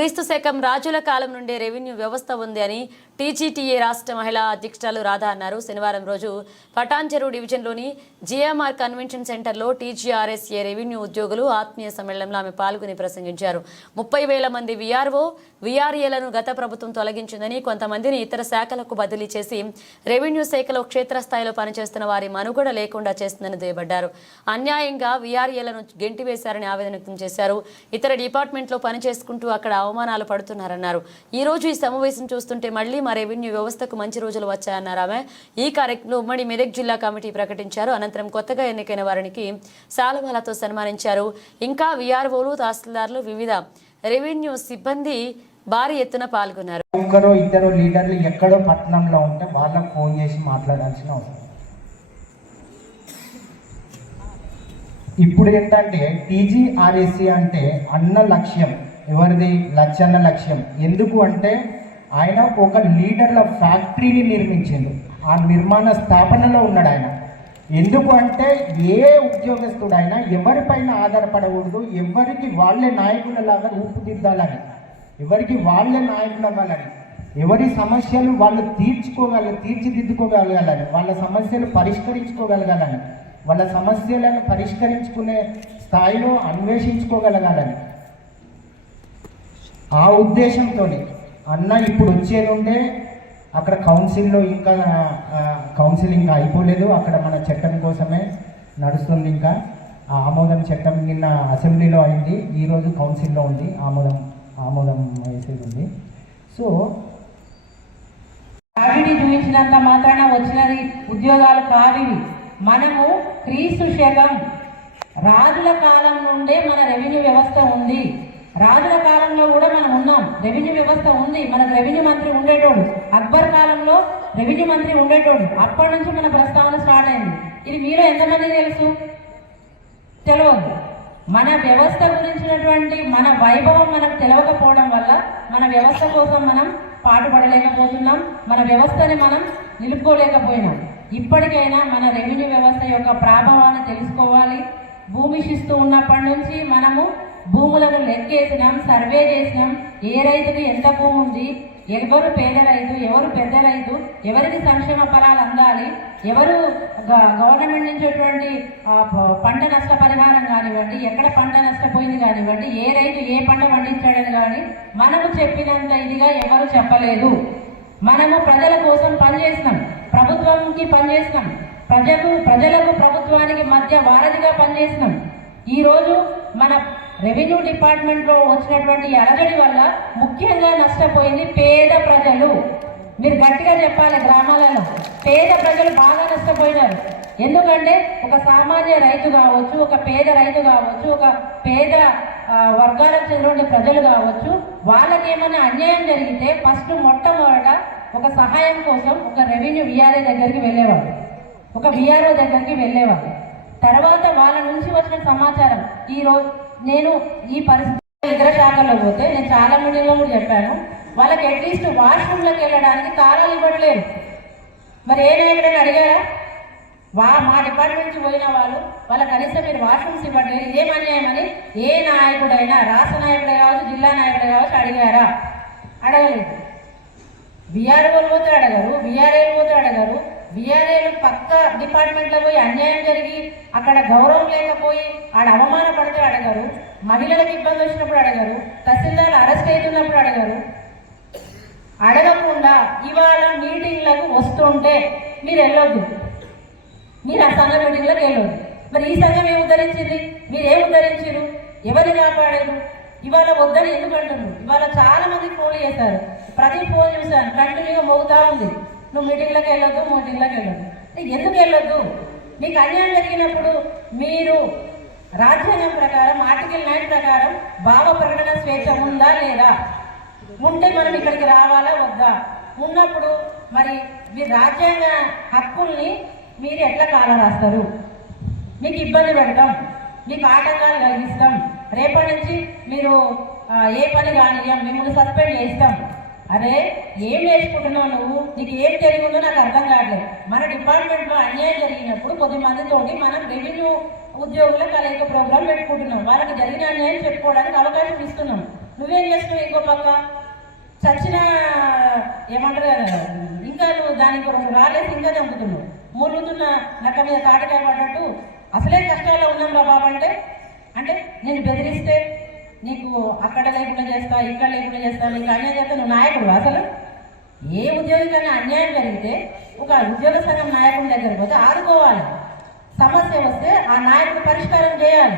క్రీస్తు శకం రాజుల కాలం నుండే రెవెన్యూ వ్యవస్థ ఉంది అని టీజీటీఏ రాష్ట్ర మహిళా అధ్యక్షురాలు రాధా అన్నారు. శనివారం రోజు పటాన్చెరు డివిజన్లోని జిఎంఆర్ కన్వెన్షన్ సెంటర్లో టీజీఆర్ఎస్ఏ రెవెన్యూ ఉద్యోగులు ఆత్మీయ సమ్మేళనంలో ఆమె పాల్గొని ప్రసంగించారు. ముప్పై వేల మంది విఆర్ఓ విఆర్ఏలను గత ప్రభుత్వం తొలగించిందని కొంతమందిని ఇతర శాఖలకు బదిలీ చేసి రెవెన్యూ శాఖలో క్షేత్రస్థాయిలో పనిచేస్తున్న వారి మనుగడ లేకుండా చేస్తుందని దుయ్యబడ్డారు. అన్యాయంగా విఆర్ఏలను గెంటివేశారని ఆవేదన వ్యక్తం చేశారు. ఇతర డిపార్ట్మెంట్లో పనిచేసుకుంటూ అక్కడ అవమానాలు పడుతున్నారన్నారు. ఈ రోజు ఈ సమావేశం చూస్తుంటే మళ్ళీ మా రెవెన్యూ వ్యవస్థకు మంచి రోజులు వచ్చాయన్నారు ఆమె. ఈ కార్యక్రమంలో ఉమ్మడి మెదక్ జిల్లా కమిటీ ప్రకటించారు. అనంతరం కొత్తగా ఎన్నికైన వారికి శాలువాలతో సన్మానించారు. ఇంకా విఆర్ఓలు తహసీల్దార్లు వివిధ రెవెన్యూ సిబ్బంది భారీ ఎత్తున పాల్గొన్నారు. ఒక్కరో ఇద్దరు లీడర్లు ఎక్కడో పట్టణంలో ఉంటే వాళ్ళకు ఫోన్ చేసి మాట్లాడాల్సిన అవసరం. ఇప్పుడు ఏంటంటే టీజీఆర్ఎస్సి అంటే అన్న లక్ష్యం. ఎవరిది లచ్చన్న లక్ష్యం. ఎందుకు అంటే ఆయన ఒక లీడర్ల ఫ్యాక్టరీని నిర్మించిండు ఆ నిర్మాణ స్థాపనలో ఉన్నాడు ఆయన. ఎందుకు అంటే ఏ ఉద్యోగస్తుడైనా ఎవరిపైన ఆధారపడకూడదు ఎవరికి వాళ్ళే నాయకులలాగా రూపుదిద్దాలని ఎవరికి వాళ్ళే నాయకులు అవ్వాలని ఎవరి సమస్యలు వాళ్ళు తీర్చుకోగల తీర్చిదిద్దుకోగలగాలని వాళ్ళ సమస్యలు పరిష్కరించుకోగలగాలని వాళ్ళ సమస్యలను పరిష్కరించుకునే స్థాయిలో అన్వేషించుకోగలగాలని ఆ ఉద్దేశంతో అన్న ఇప్పుడు వచ్చేదుండే అక్కడ కౌన్సిల్లో ఇంకా కౌన్సిల్ ఇంకా అయిపోలేదు. అక్కడ మన చట్టం కోసమే నడుస్తుంది ఇంకా. ఆ ఆమోదం చట్టం నిన్న అసెంబ్లీలో అయింది. ఈరోజు కౌన్సిల్లో ఉంది. ఆమోదం ఆమోదం వేసేది ఉంది. సో కావిడి చూపించినంత మాత్రాన వచ్చినది ఉద్యోగాలు కావివి మనము క్రీస్తు శకం రాజుల కాలం నుండే మన రెవెన్యూ వ్యవస్థ ఉంది. రాజుల కాలంలో కూడా మనం ఉన్నాం. రెవెన్యూ వ్యవస్థ ఉంది. మనకు రెవెన్యూ మంత్రి ఉండేటోడు. అక్బర్ కాలంలో రెవెన్యూ మంత్రి ఉండేటోడు. అప్పటి నుంచి మన ప్రస్తావన స్టార్ట్ అయింది. ఇది మీలో ఎంతమంది తెలుసు? తెలియదు మన వ్యవస్థ గురించినటువంటి మన వైభవం మనకు తెలియకపోవడం వల్ల మన వ్యవస్థ కోసం మనం పాటుపడలేకపోతున్నాం. మన వ్యవస్థని మనం నిలుపుకోలేకపోయినాం. ఇప్పటికైనా మన రెవెన్యూ వ్యవస్థ యొక్క ప్రాభవాన్ని తెలుసుకోవాలి. భూమి శిస్తు ఉన్నప్పటి నుంచి మనము భూములను లెక్కేసినాం సర్వే చేసినాం. ఏ రైతుకు ఎంత భూమి ఉంది? ఎవరు పేద రైతు ఎవరు పెద్ద రైతు? ఎవరికి సంక్షేమ ఫలాలు అందాలి? ఎవరు గ- గవర్నమెంట్ నుంచి వచ్చేటువంటి పంట నష్ట పరిహారం కానివ్వండి ఎక్కడ పంట నష్టపోయింది కానివ్వండి ఏ రైతు ఏ పంట పండించాడని కానీ మనము చెప్పినంత ఇదిగా ఎవరు చెప్పలేదు. మనము ప్రజల కోసం పనిచేసినాం ప్రభుత్వంకి పనిచేసినాం ప్రజకు ప్రజలకు ప్రభుత్వానికి మధ్య వారధిగా పనిచేసినాం ఈరోజు మన రెవెన్యూ డిపార్ట్మెంట్లో వచ్చినటువంటి ఈ అలజడి వల్ల ముఖ్యంగా నష్టపోయింది పేద ప్రజలు. మీరు గట్టిగా చెప్పాలి గ్రామాలలో. పేద ప్రజలు బాగా నష్టపోయినారు. ఎందుకంటే ఒక సామాన్య రైతు కావచ్చు ఒక పేద రైతు కావచ్చు ఒక పేద వర్గాలకు చెందిన ప్రజలు కావచ్చు వాళ్ళకి ఏమైనా అన్యాయం జరిగితే ఫస్ట్ మొట్టమొదట ఒక సహాయం కోసం ఒక రెవెన్యూ విఆర్ఏ దగ్గరికి వెళ్ళేవాడు ఒక విఆర్ఓ దగ్గరికి వెళ్ళేవాడు తర్వాత వాళ్ళ నుంచి వచ్చిన సమాచారం. ఈరోజు నేను ఈ పరిస్థితి ఇతర శాఖల్లో పోతే నేను చాలా మీడియాలో కూడా చెప్పాను వాళ్ళకి అట్లీస్ట్ వాష్రూమ్లోకి వెళ్ళడానికి తాళాలు ఇవ్వట్లేదు. మరి ఏ నాయకుడని అడిగారా? వా మా డిపార్ట్మెంట్ నుంచి పోయిన వాళ్ళు వాళ్ళ కనీసం మీరు వాష్రూమ్స్ ఇవ్వట్లేదు ఇదేం అన్యాయమని ఏ నాయకుడైనా రాష్ట్ర నాయకుడే కావచ్చు జిల్లా నాయకుడే కావచ్చు అడిగారా? అడగలేదు. బీఆర్ఓలు పోతే అడగరు బీఆర్ఏలు పోతే అడగరు. బీఆర్ఏలు పక్క డిపార్ట్మెంట్లో పోయి అన్యాయం జరిగి అక్కడ గౌరవం లేకపోయి ఆడ అవమానపడితే అడగరు మహిళలకు ఇబ్బంది వచ్చినప్పుడు అడగరు తహసీల్దార్లు అరెస్ట్ అవుతున్నప్పుడు అడగరు. అడగకుండా ఇవాళ మీటింగ్లకు వస్తుంటే మీరు వెళ్ళొద్దు. మీరు ఆ సంఘ మీటింగ్లకు వెళ్ళొద్దు. మరి ఈ సంఘం ఏం ఉద్ధరించింది? మీరు ఏం ఉద్ధరించారు ఎవరిని కాపాడారు? ఇవాళ వద్దని ఎందుకు అంటున్నారు? ఇవాళ చాలా మంది ఫోన్ చేశారు. ప్రతి ఫోన్ చూశాను కంటిన్యూగా మోగుతా ఉంది. నువ్వు మీటింగ్లకు వెళ్ళొద్దు మీటింగ్లకు వెళ్ళొద్దు. ఎందుకు వెళ్ళొద్దు? మీకు అన్యాయం జరిగినప్పుడు మీరు రాజ్యాంగం ప్రకారం ఆర్టికల్ నైన్ ప్రకారం భావ ప్రకటన స్వేచ్ఛ ఉందా లేదా? ఉంటే మనం ఇక్కడికి రావాలా వద్దా? ఉన్నప్పుడు మరి మీ రాజ్యాంగ హక్కుల్ని మీరు ఎట్లా కాల రాస్తారు? మీకు ఇబ్బంది పెడతాం. మీకు ఆటంకాలు కలిగిస్తాం. రేపటి నుంచి మీరు ఏ పని కానియం మిమ్మల్ని సస్పెండ్ చేస్తాం అరే ఏం నేర్చుకుంటున్నావు నువ్వు? నీకు ఏం జరిగిందో నాకు అర్థం కావట్లేదు. మన డిపార్ట్మెంట్లో అన్యాయం జరిగినప్పుడు కొద్ది మందితోటి మనం రెవెన్యూ ఉద్యోగుల కలయిక ప్రోగ్రాం పెట్టుకుంటున్నాం. వాళ్ళకి జరిగిన అన్యాయం చెప్పుకోవడానికి అవకాశం ఇస్తున్నాం. నువ్వేం చేస్తున్నావు ఇంకో పక్క? చచ్చిన ఏమంటారు కదా ఇంకా నువ్వు దానికి రెండు రాలేసి ఇంకా చంపుతున్నావు. మూలుగుతున్న నక్క మీద తాటకాయ పడ్డట్టు. అసలే కష్టాల్లో ఉన్నాం రా బాబు అంటే? అంటే నేను బెదిరిస్తే నీకు అక్కడ లేకుండా చేస్తా ఇక్కడ లేకుండా చేస్తా నీకు అన్యాయం చేస్తా నువ్వు నాయకుడు అసలు? ఏ ఉద్యోగికైనా అన్యాయం జరిగితే ఒక ఉద్యోగ సంఘం నాయకుడి దగ్గరికి పోతే ఆదుకోవాలి సమస్య వస్తే ఆ నాయకుడు పరిష్కారం చేయాలి.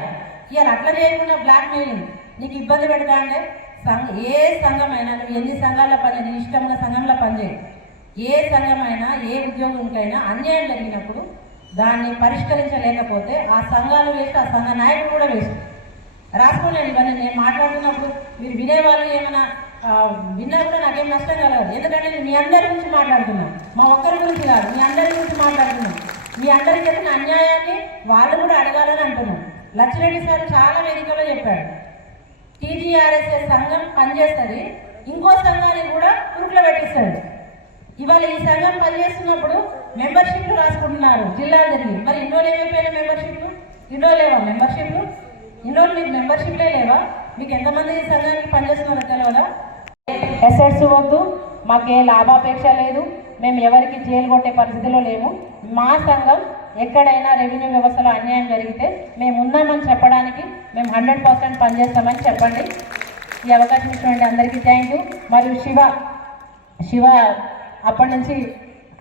ఇవాళ అట్లా చేయకుండా బ్లాక్ మెయిలింగ్ నీకు ఇబ్బంది పెడతా అంటే సంఘ ఏ సంఘమైనా నువ్వు ఎన్ని సంఘాల్లో పని నీ ఇష్టమైన సంఘంలో పనిచేయి. ఏ సంఘమైనా ఏ ఉద్యోగంకైనా అన్యాయం జరిగినప్పుడు దాన్ని పరిష్కరించలేకపోతే ఆ సంఘాలు వేస్ట్ ఆ సంఘ నాయకుడు కూడా వేస్ట్. రాసుకోలేదు ఇవన్నీ. నేను మాట్లాడుతున్నప్పుడు మీరు వినేవాళ్ళు ఏమైనా విన్నా కూడా నాకేం నష్టం కలగదు ఎందుకంటే నేను మీ అందరి గురించి మాట్లాడుతున్నాను మా ఒక్కరి గురించి కాదు మీ అందరి గురించి మాట్లాడుతున్నాను మీ అందరికి చేసిన అన్యాయాన్ని వాళ్ళు కూడా అడగాలని అంటున్నాను లచ్చిరెడ్డి సార్ చాలా వేదికలో చెప్పాడు. టీజీఆర్ఎస్ఎస్ సంఘం పనిచేస్తుంది. ఇంకో సంఘాన్ని కూడా ఉరుకులో పెట్టిస్తుంది ఇవాళ ఈ సంఘం పనిచేస్తున్నప్పుడు మెంబర్షిప్లు రాసుకుంటున్నారు జిల్లా తిరిగి మరి ఇన్నో ఏమైపోయినా మెంబర్షిప్లు ఇన్నో లేవా మెంబర్షిప్లు ఇందులో మీకు మెంబర్షిప్లే లేవా? మీకు ఎంతమంది ఈ సంఘానికి పనిచేస్తున్నారో తెలియదా ఎసెట్స్ వద్దు మాకు ఏ లాభాపేక్ష లేదు మేము ఎవరికి జైలు కొట్టే పరిస్థితిలో లేము. మా సంఘం ఎక్కడైనా రెవెన్యూ వ్యవస్థలో అన్యాయం జరిగితే మేము ఉన్నామని చెప్పడానికి మేము హండ్రెడ్ పర్సెంట్ పనిచేస్తామని చెప్పండి. ఈ అవకాశం ఇచ్చినటువంటి అందరికీ థ్యాంక్ యూ. మరియు శివ శివ అప్పటి నుంచి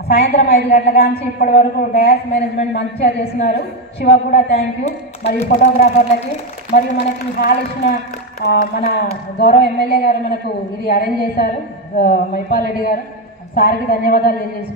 సాయంత్రం ఐదు గంటల కాంచి ఇప్పటి వరకు డయాస్ మేనేజ్మెంట్ మంచిగా చేస్తున్నారు. శివ కూడా థ్యాంక్ యూ మరియు ఫోటోగ్రాఫర్లకి మరియు మనకి హాల్ ఇచ్చిన మన గౌరవ ఎమ్మెల్యే గారు మనకు ఇది అరేంజ్ చేశారు మైపాల్ రెడ్డి గారు. సార్కి ధన్యవాదాలు తెలియజేసుకుంటున్నాను